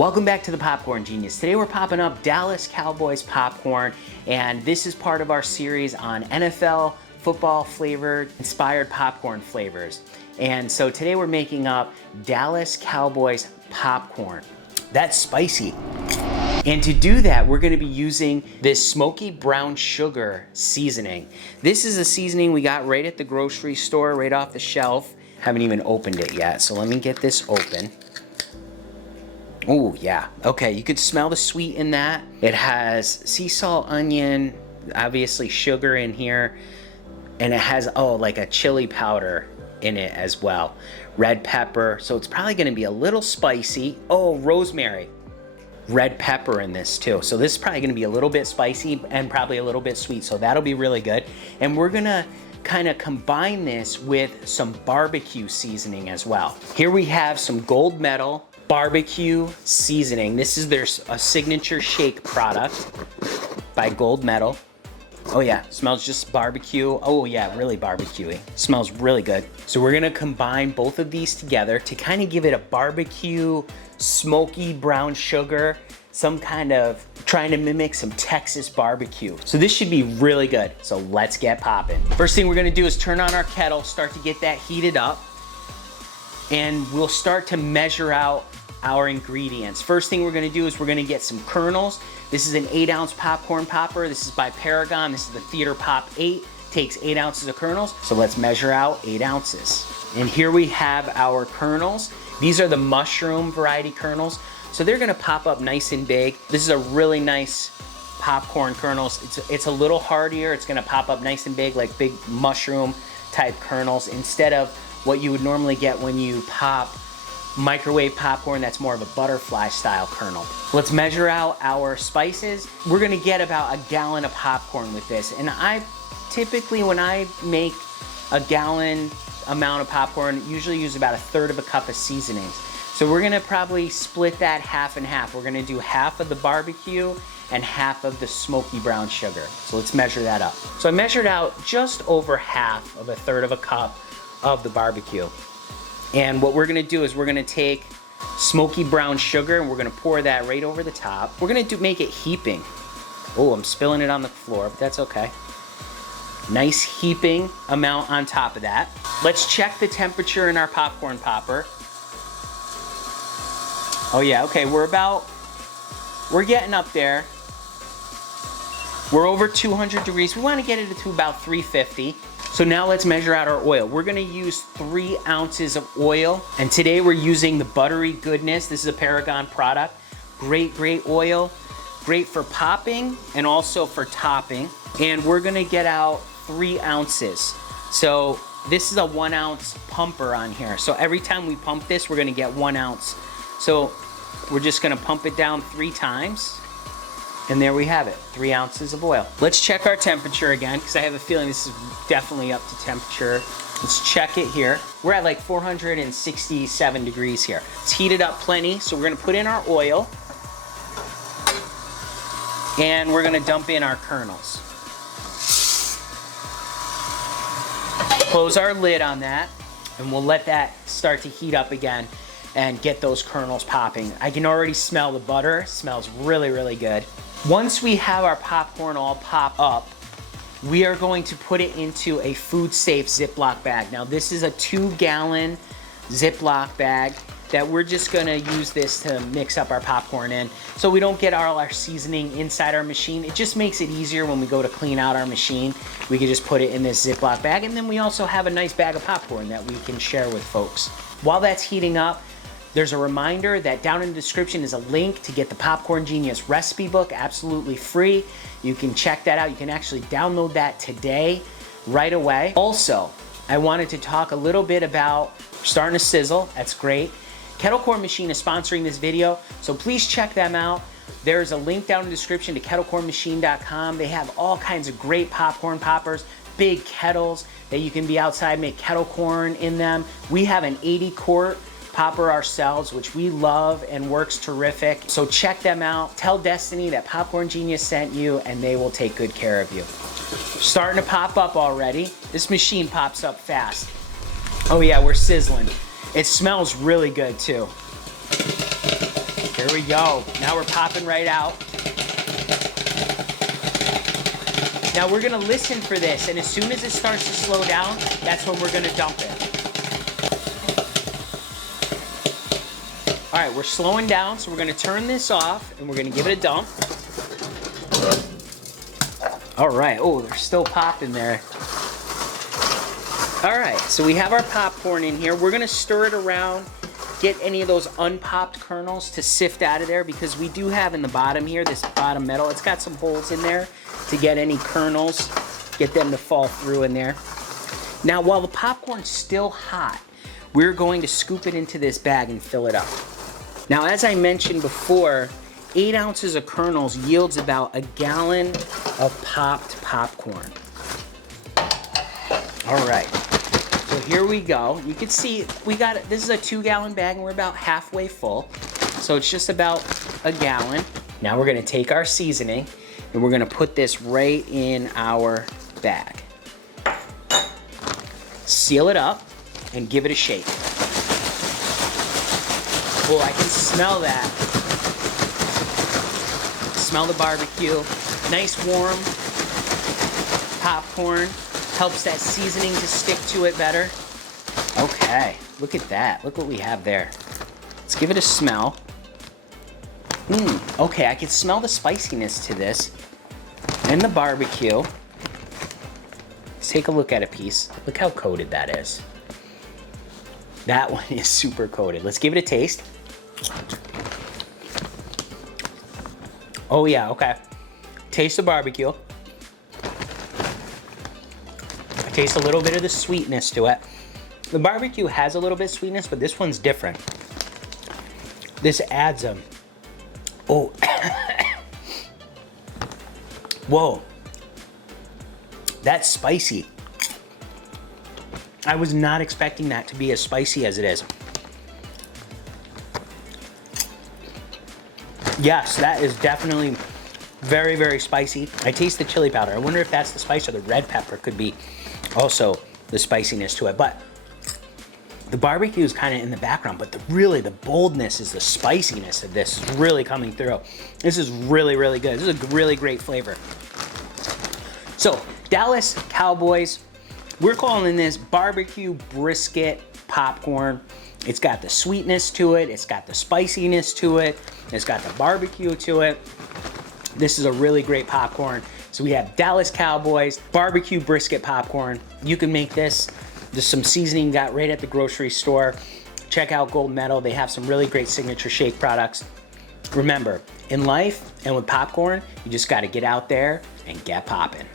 Welcome back to the Popcorn Genius. Today we're popping up Dallas Cowboys Popcorn, and this is part of our series on NFL football flavored inspired popcorn flavors. And so today we're making up Dallas Cowboys Popcorn. That's spicy. And to do that, we're gonna be using this smoky brown sugar seasoning. This is a seasoning we got right at the grocery store, right off the shelf. Haven't even opened it yet, so let me get this open. Oh yeah, okay, you could smell the sweet in that. It has sea salt, onion, obviously sugar in here, and it has, like a chili powder in it as well. Red pepper, so it's probably gonna be a little spicy. Oh, rosemary. Red pepper in this too. So this is probably gonna be a little bit spicy and probably a little bit sweet, so that'll be really good. And we're gonna kind of combine this with some barbecue seasoning as well. Here we have some Gold Medal barbecue seasoning. This is their signature shake product by Gold Medal. Oh yeah, smells just barbecue. Oh yeah, really barbecuey. Smells really good. So we're gonna combine both of these together to kind of give it a barbecue, smoky brown sugar, some kind of trying to mimic some Texas barbecue. So this should be really good. So let's get popping. First thing we're gonna do is turn on our kettle, start to get that heated up, and we'll start to measure out our ingredients. First thing we're gonna do is we're gonna get some kernels. This is an 8-ounce popcorn popper. This is by Paragon. This is the Theater Pop 8. Takes 8 ounces of kernels. So let's measure out 8 ounces. And here we have our kernels. These are the mushroom variety kernels. So they're gonna pop up nice and big. This is a really nice popcorn kernels. It's a little hardier. It's gonna pop up nice and big, like big mushroom type kernels, instead of what you would normally get when you pop microwave popcorn. That's more of a butterfly style kernel. Let's measure out our spices. We're gonna get about 1 gallon of popcorn with this. And I typically, when I make a gallon amount of popcorn, usually use about 1/3 of a cup of seasonings. So we're gonna probably split that half and half. We're gonna do half of the barbecue and half of the smoky brown sugar. So let's measure that up. So I measured out just over half of 1/3 of a cup of the barbecue. And what we're gonna do is we're gonna take smoky brown sugar and we're gonna pour that right over the top. We're gonna make it heaping. Oh, I'm spilling it on the floor, but that's okay. Nice heaping amount on top of that. Let's check the temperature in our popcorn popper. Oh yeah, okay, we're getting up there. We're over 200 degrees. We wanna get it to about 350. So now let's measure out our oil. We're gonna use 3 ounces of oil. And today we're using the Buttery Goodness. This is a Paragon product. Great, great oil. Great for popping and also for topping. And we're gonna get out 3 ounces. So this is a 1 ounce pumper on here. So every time we pump this, we're gonna get 1 ounce. So we're just gonna pump it down 3 times. And there we have it, 3 ounces of oil. Let's check our temperature again, because I have a feeling this is definitely up to temperature. Let's check it here. We're at like 467 degrees here. It's heated up plenty, so we're gonna put in our oil. And we're gonna dump in our kernels. Close our lid on that, and we'll let that start to heat up again and get those kernels popping. I can already smell the butter. It smells really, really good. Once we have our popcorn all pop up, we are going to put it into a food-safe Ziploc bag. Now this is a 2-gallon Ziploc bag that we're just gonna use this to mix up our popcorn in, so we don't get all our seasoning inside our machine. It just makes it easier when we go to clean out our machine. We can just put it in this Ziploc bag, and then we also have a nice bag of popcorn that we can share with folks. While that's heating up, there's a reminder that down in the description is a link to get the Popcorn Genius recipe book, absolutely free. You can check that out. You can actually download that today, right away. Also, I wanted to talk a little bit about starting to sizzle. That's great. Kettle Corn Machine is sponsoring this video, so please check them out. There's a link down in the description to kettlecornmachine.com. They have all kinds of great popcorn poppers, big kettles that you can be outside, make kettle corn in them. We have an 80-quart popper ourselves, which we love and works terrific. So check them out. Tell Destiny that Popcorn Genius sent you, and they will take good care of you. Starting to pop up already. This machine pops up fast. Oh yeah, we're sizzling. It smells really good too. Here we go. Now we're popping right out. Now we're gonna listen for this, and as soon as it starts to slow down, that's when we're gonna dump it. All right, we're slowing down, so we're gonna turn this off, and we're gonna give it a dump. All right, oh, they're still popping there. All right, so we have our popcorn in here. We're gonna stir it around, get any of those unpopped kernels to sift out of there, because we do have in the bottom here, this bottom metal, it's got some holes in there to get any kernels, get them to fall through in there. Now, while the popcorn's still hot, we're going to scoop it into this bag and fill it up. Now, as I mentioned before, 8 ounces of kernels yields about a gallon of popped popcorn. All right, so here we go. You can see we got it. This is a 2-gallon bag and we're about halfway full. So it's just about a gallon. Now we're gonna take our seasoning and we're gonna put this right in our bag. Seal it up and give it a shake. Oh, I can smell that. Smell the barbecue. Nice warm popcorn. Helps that seasoning to stick to it better. Okay, look at that. Look what we have there. Let's give it a smell. Okay, I can smell the spiciness to this and the barbecue. Let's take a look at a piece. Look how coated that is. That one is super coated. Let's give it a taste. Oh yeah, okay. Taste the barbecue. I taste a little bit of the sweetness to it. The barbecue has a little bit of sweetness, but this one's different. This adds a, oh. Whoa. That's spicy. I was not expecting that to be as spicy as it is. Yes, that is definitely very, very spicy. I taste the chili powder. I wonder if that's the spice or the red pepper could be also the spiciness to it. But the barbecue is kind of in the background, but really the boldness is the spiciness of this is really coming through. This is really, really good. This is a really great flavor. So, Dallas Cowboys, we're calling this barbecue brisket popcorn. It's got the sweetness to it. It's got the spiciness to it. It's got the barbecue to it. This is a really great popcorn. So we have Dallas Cowboys barbecue brisket popcorn. You can make this. There's some seasoning you got right at the grocery store. Check out Gold Medal. They have some really great signature shake products. Remember, in life and with popcorn, you just got to get out there and get popping.